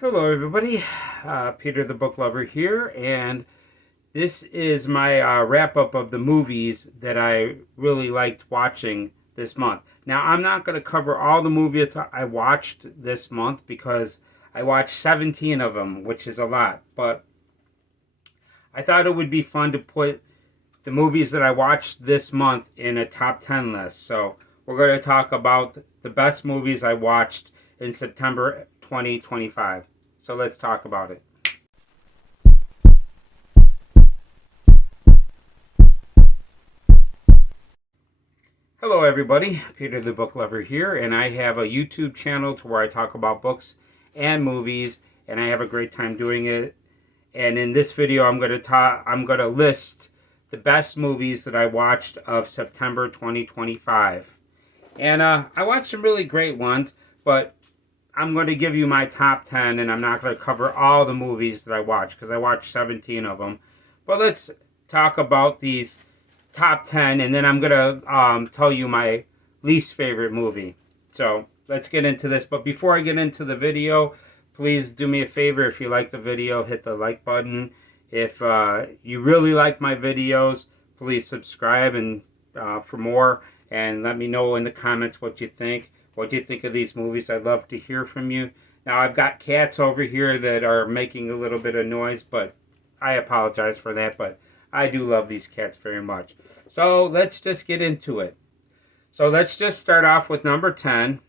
Hello, everybody. Peter the Book Lover here, and this is my wrap up of the movies that I really liked watching this month. Now, I'm not going to cover all the movies I watched this month because I watched 17 of them, which is a lot, but I thought it would be fun to put the movies that I watched this month in a top 10 list. So, we're going to talk about the best movies I watched in September 2025. So let's talk about it. Hello, everybody. Peter the Book Lover here, and I have a YouTube channel to where I talk about books and movies, and I have a great time doing it. And in this video, I'm going to list the best movies that I watched of September 2025. And I watched some really great ones, but I'm going to give you my top 10, and I'm not going to cover all the movies that I watched because I watched 17 of them. But let's talk about these top 10, and then I'm going to tell you my least favorite movie. So let's get into this. But before I get into the video, please do me a favor. If you like the video, hit the like button. If you really like my videos, please subscribe and for more, and let me know in the comments what you think. What do you think of these movies? I'd love to hear from you. Now, I've got cats over here that are making a little bit of noise, but I apologize for that, but I do love these cats very much. So let's just get into it. So let's just start off with number 10.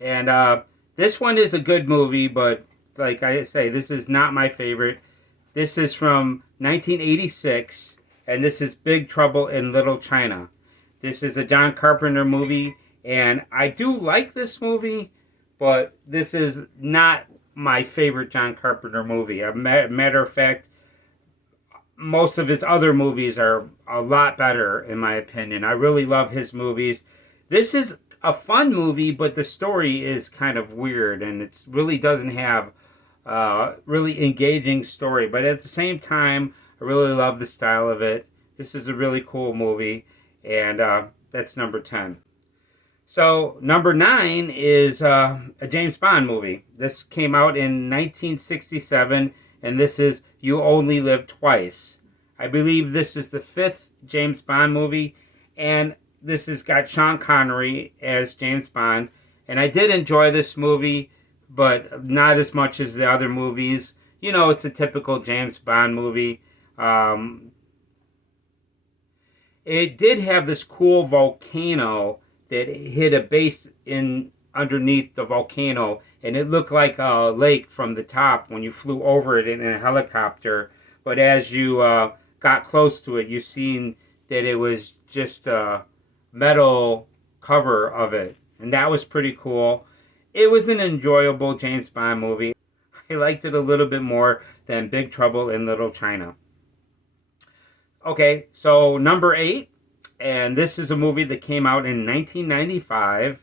And this one is a good movie, but like I say, this is not my favorite. This is from 1986, and this is Big Trouble in Little China. This is a John Carpenter movie. And I do like this movie, but this is not my favorite John Carpenter movie. Matter of fact, most of his other movies are a lot better, in my opinion. I really love his movies. This is a fun movie, but the story is kind of weird, and it really doesn't have a really engaging story. But at the same time, I really love the style of it. This is a really cool movie, and that's number 10. So, number 9 is a James Bond movie. This came out in 1967, and this is You Only Live Twice. I believe this is the 5th James Bond movie, and this has got Sean Connery as James Bond. And I did enjoy this movie, but not as much as the other movies. You know, it's a typical James Bond movie. It did have this cool volcano that hit a base in underneath the volcano, and it looked like a lake from the top when you flew over it in a helicopter. But as you got close to it, you seen that it was just a metal cover of it, and that was pretty cool. It was an enjoyable James Bond movie. I liked it a little bit more than Big Trouble in Little China. Okay, so number 8, and this is a movie that came out in 1995,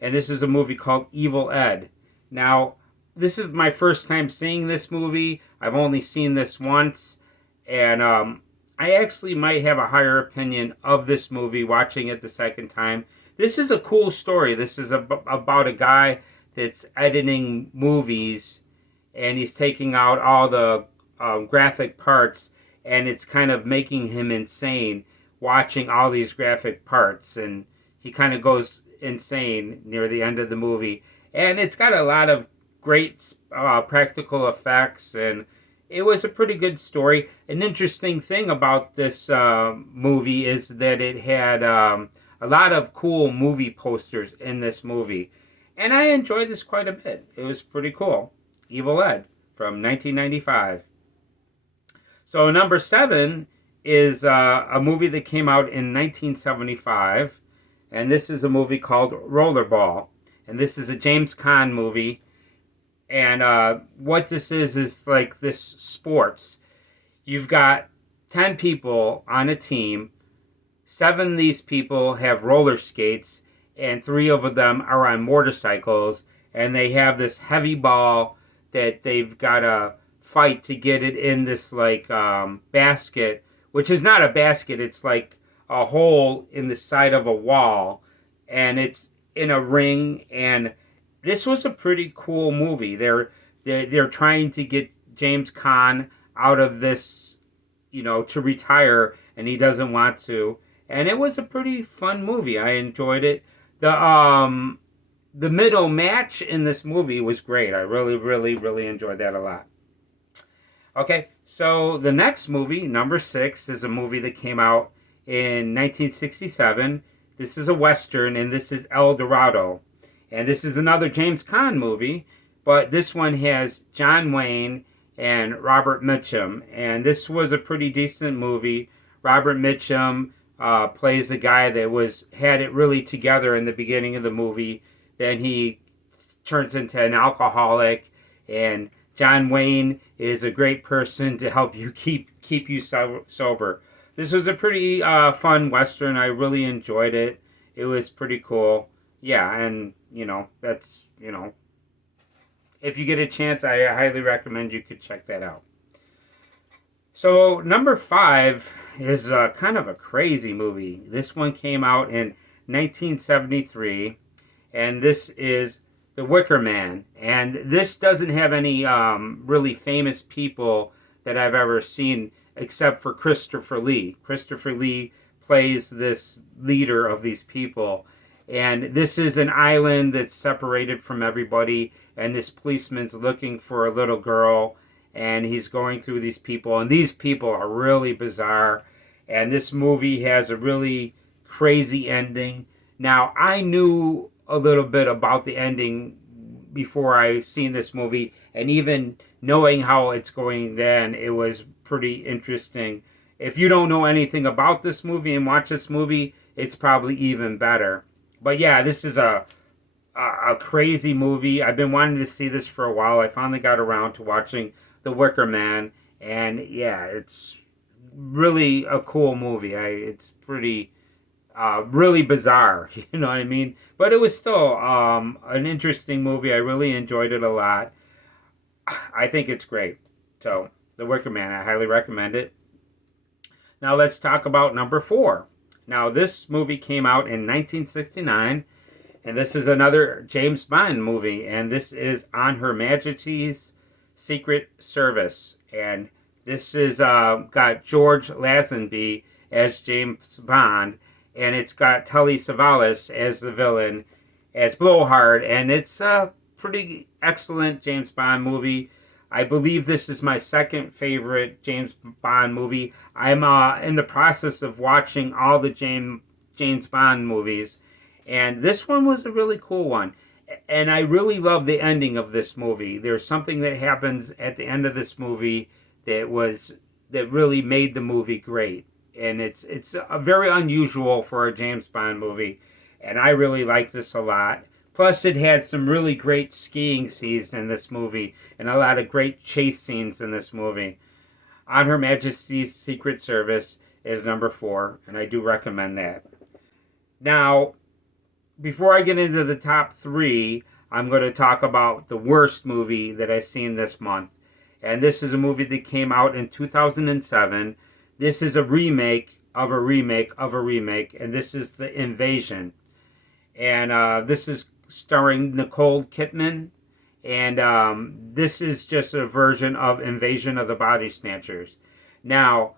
and this is a movie called Evil Ed. Now, this is my first time seeing this movie. I've only seen this once, and I actually might have a higher opinion of this movie watching it the second time. This is a cool story. This is about a guy that's editing movies, and he's taking out all the graphic parts, and it's kind of making him insane watching all these graphic parts, and he kind of goes insane near the end of the movie. And it's got a lot of great practical effects, and it was a pretty good story. An interesting thing about this movie is that it had a lot of cool movie posters in this movie, and I enjoyed this quite a bit. It was pretty cool. Evil Ed from 1995. So number 7 is a movie that came out in 1975, and this is a movie called Rollerball, and this is a James Caan movie. And what this is like this sports. You've got 10 people on a team. 7 of these people have roller skates, and 3 of them are on motorcycles, and they have this heavy ball that they've got to fight to get it in this like basket, which is not a basket. It's like a hole in the side of a wall, and it's in a ring. And this was a pretty cool movie. They're trying to get James Caan out of this, to retire, and he doesn't want to. And it was a pretty fun movie. I enjoyed it. The middle match in this movie was great. I really, really, really enjoyed that a lot. Okay, so the next movie, number 6, is a movie that came out in 1967. This is a Western, and this is El Dorado. And this is another James Caan movie, but this one has John Wayne and Robert Mitchum. And this was a pretty decent movie. Robert Mitchum plays a guy that had it really together in the beginning of the movie. Then he turns into an alcoholic, and John Wayne is a great person to help you keep you sober. This was a pretty fun Western. I really enjoyed it. It was pretty cool. Yeah, and, that's, if you get a chance, I highly recommend you could check that out. So, number 5 is kind of a crazy movie. This one came out in 1973, and this is The Wicker Man. And this doesn't have any really famous people that I've ever seen except for Christopher Lee. Christopher Lee plays this leader of these people. And this is an island that's separated from everybody, and this policeman's looking for a little girl, and he's going through these people, and these people are really bizarre. And this movie has a really crazy ending. Now, I knew a little bit about the ending before I seen this movie, and even knowing how it's going then, it was pretty interesting. If you don't know anything about this movie and watch this movie, it's probably even better. But yeah, this is a crazy movie. I've been wanting to see this for a while. I finally got around to watching The Wicker Man, and yeah, it's really a cool movie. It's pretty really bizarre, you know what I mean? But it was still an interesting movie. I really enjoyed it a lot. I think it's great. So, The Wicker Man, I highly recommend it. Now let's talk about number 4. Now this movie came out in 1969, and this is another James Bond movie, and this is On Her Majesty's Secret Service. And this is got George Lazenby as James Bond, and it's got Telly Savalas as the villain, as Blowhard, and it's a pretty excellent James Bond movie. I believe this is my second favorite James Bond movie. I'm in the process of watching all the James Bond movies, and this one was a really cool one. And I really love the ending of this movie. There's something that happens at the end of this movie that really made the movie great. And it's a very unusual for a James Bond movie, and I really like this a lot. Plus, it had some really great skiing scenes in this movie, and a lot of great chase scenes in this movie. On Her Majesty's Secret Service is number 4, and I do recommend that. Now, before I get into the top 3, I'm going to talk about the worst movie that I've seen this month. And this is a movie that came out in 2007. This is a remake of a remake of a remake, and this is The Invasion. And this is starring Nicole Kidman, and this is just a version of Invasion of the Body Snatchers. Now,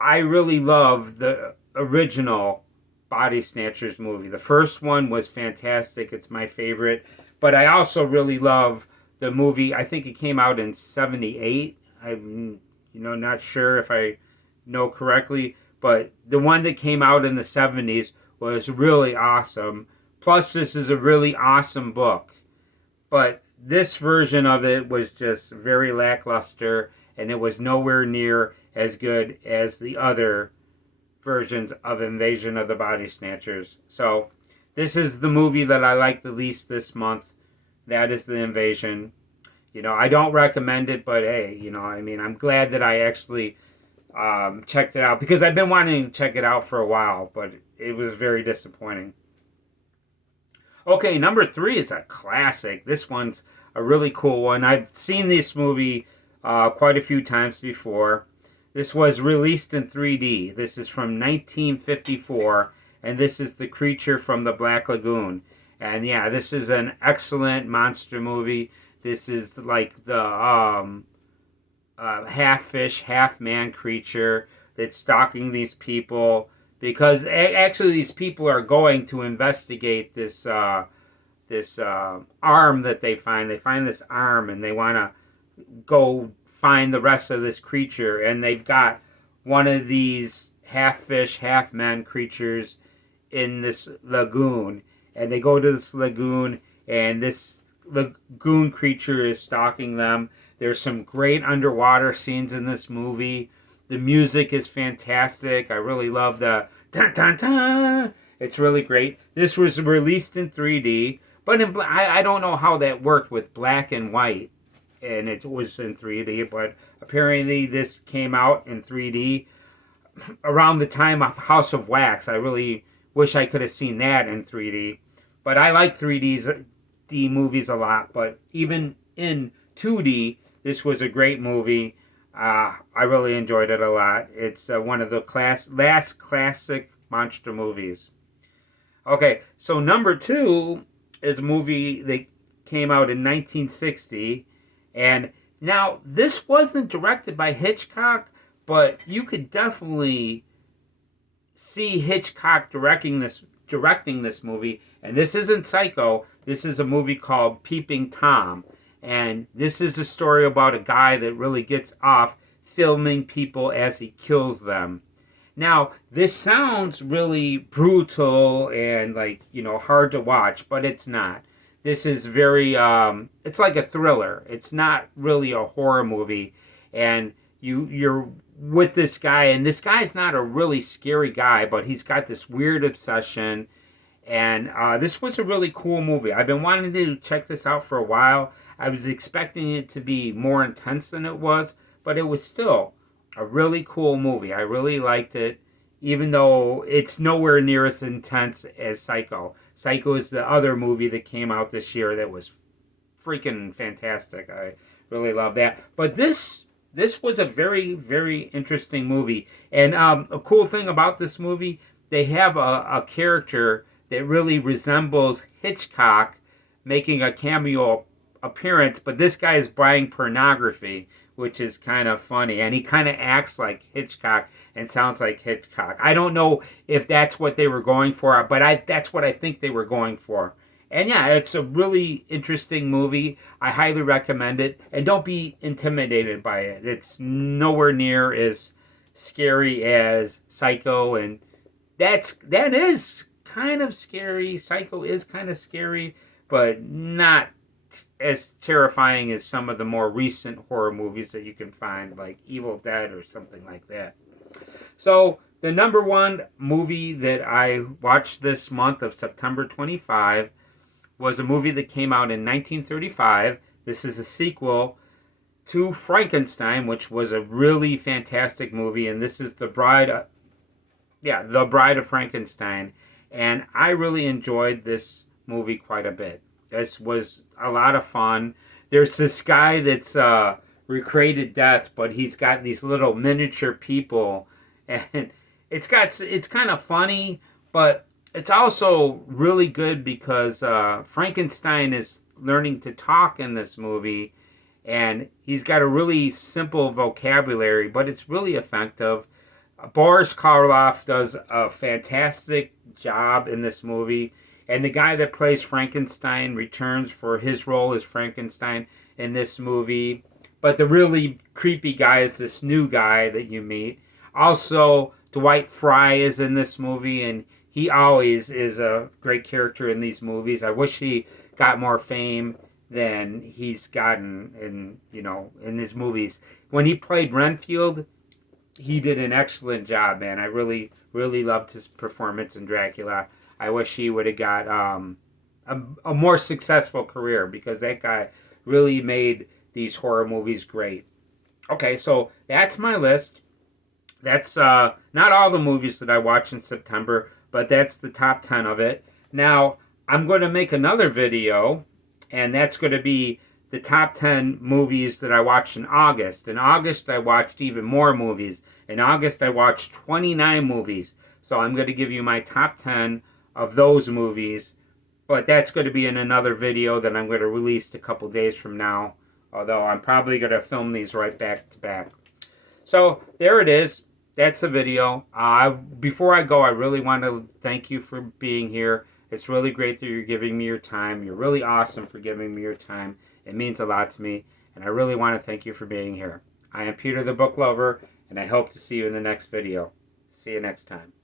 I really love the original Body Snatchers movie. The first one was fantastic. It's my favorite. But I also really love the movie. I think it came out in 78. I'm not sure if I know correctly, but the one that came out in the 70s was really awesome. Plus, this is a really awesome book. But this version of it was just very lackluster, and it was nowhere near as good as the other versions of Invasion of the Body Snatchers. So, this is the movie that I like the least this month. That is The Invasion. I don't recommend it, but hey, I'm glad that I actually checked it out, because I've been wanting to check it out for a while, but it was very disappointing. Okay, number 3 is a classic. This one's a really cool one. I've seen this movie quite a few times before. This was released in 3D. This is from 1954, and this is The Creature from the Black Lagoon. And yeah, this is an excellent monster movie. This is like the half fish, half man creature that's stalking these people because actually these people are going to investigate this arm that they find. They find this arm and they want to go find the rest of this creature, and they've got one of these half fish, half man creatures in this lagoon, and they go to this lagoon, and this lagoon creature is stalking them. There's some great underwater scenes in this movie. The music is fantastic. I really love the dun dun dun. It's really great. This was released in 3D, but I don't know how that worked with black and white, and it was in 3D, but apparently this came out in 3D around the time of House of Wax. I really wish I could have seen that in 3D, but I like 3D movies a lot, but even in 2D, this was a great movie. I really enjoyed it a lot. It's one of the last classic monster movies. Okay, so number 2 is a movie that came out in 1960, and now this wasn't directed by Hitchcock, but you could definitely see Hitchcock directing this movie, and this isn't Psycho. This is a movie called Peeping Tom, and this is a story about a guy that really gets off filming people as he kills them. Now, this sounds really brutal and hard to watch, but it's not. This is very, it's like a thriller. It's not really a horror movie, and you're with this guy, and this guy's not a really scary guy, but he's got this weird obsession, and this was a really cool movie. I've been wanting to check this out for a while. I was expecting it to be more intense than it was, but it was still a really cool movie. I really liked it, even though it's nowhere near as intense as Psycho. Psycho is the other movie that came out this year that was freaking fantastic. I really love that. But this was a very, very interesting movie. And a cool thing about this movie, they have a character that really resembles Hitchcock making a cameo appearance, but this guy is buying pornography, which is kind of funny. And he kind of acts like Hitchcock and sounds like Hitchcock. I don't know if that's what they were going for, but that's what I think they were going for. And yeah, it's a really interesting movie. I highly recommend it. And don't be intimidated by it. It's nowhere near as scary as Psycho. And that is kind of scary. Psycho is kind of scary, but not as terrifying as some of the more recent horror movies that you can find, like Evil Dead or something like that. So the number 1 movie that I watched this month of September 25 was a movie that came out in 1935. This is a sequel to Frankenstein, which was a really fantastic movie, and this is The Bride of Frankenstein. And I really enjoyed this movie quite a bit. This was a lot of fun. There's this guy that's recreated death, but he's got these little miniature people, and it's kind of funny, but it's also really good because Frankenstein is learning to talk in this movie, and he's got a really simple vocabulary, but it's really effective. Boris Karloff does a fantastic job in this movie, and the guy that plays Frankenstein returns for his role as Frankenstein in this movie. But the really creepy guy is this new guy that you meet. Also, Dwight Fry is in this movie, and he always is a great character in these movies. I wish he got more fame than he's gotten in his movies. When he played Renfield, he did an excellent job, man. I really, really loved his performance in Dracula. I wish he would have got a more successful career, because that guy really made these horror movies great. Okay, so that's my list. That's not all the movies that I watched in September, but that's the top 10 of it. Now, I'm going to make another video, and that's going to be the top 10 movies that I watched in August. In August, I watched even more movies. In August, I watched 29 movies. So I'm going to give you my top 10 of those movies But that's going to be in another video that I'm going to release a couple days from now. Although I'm probably going to film these right back to back. So there it is. That's the video. Before I go, I really want to thank you for being here. It's really great that you're giving me your time. You're really awesome for giving me your time. It means a lot to me. And I really want to thank you for being here. I am Peter the Book Lover, and I hope to see you in the next video. See you next time.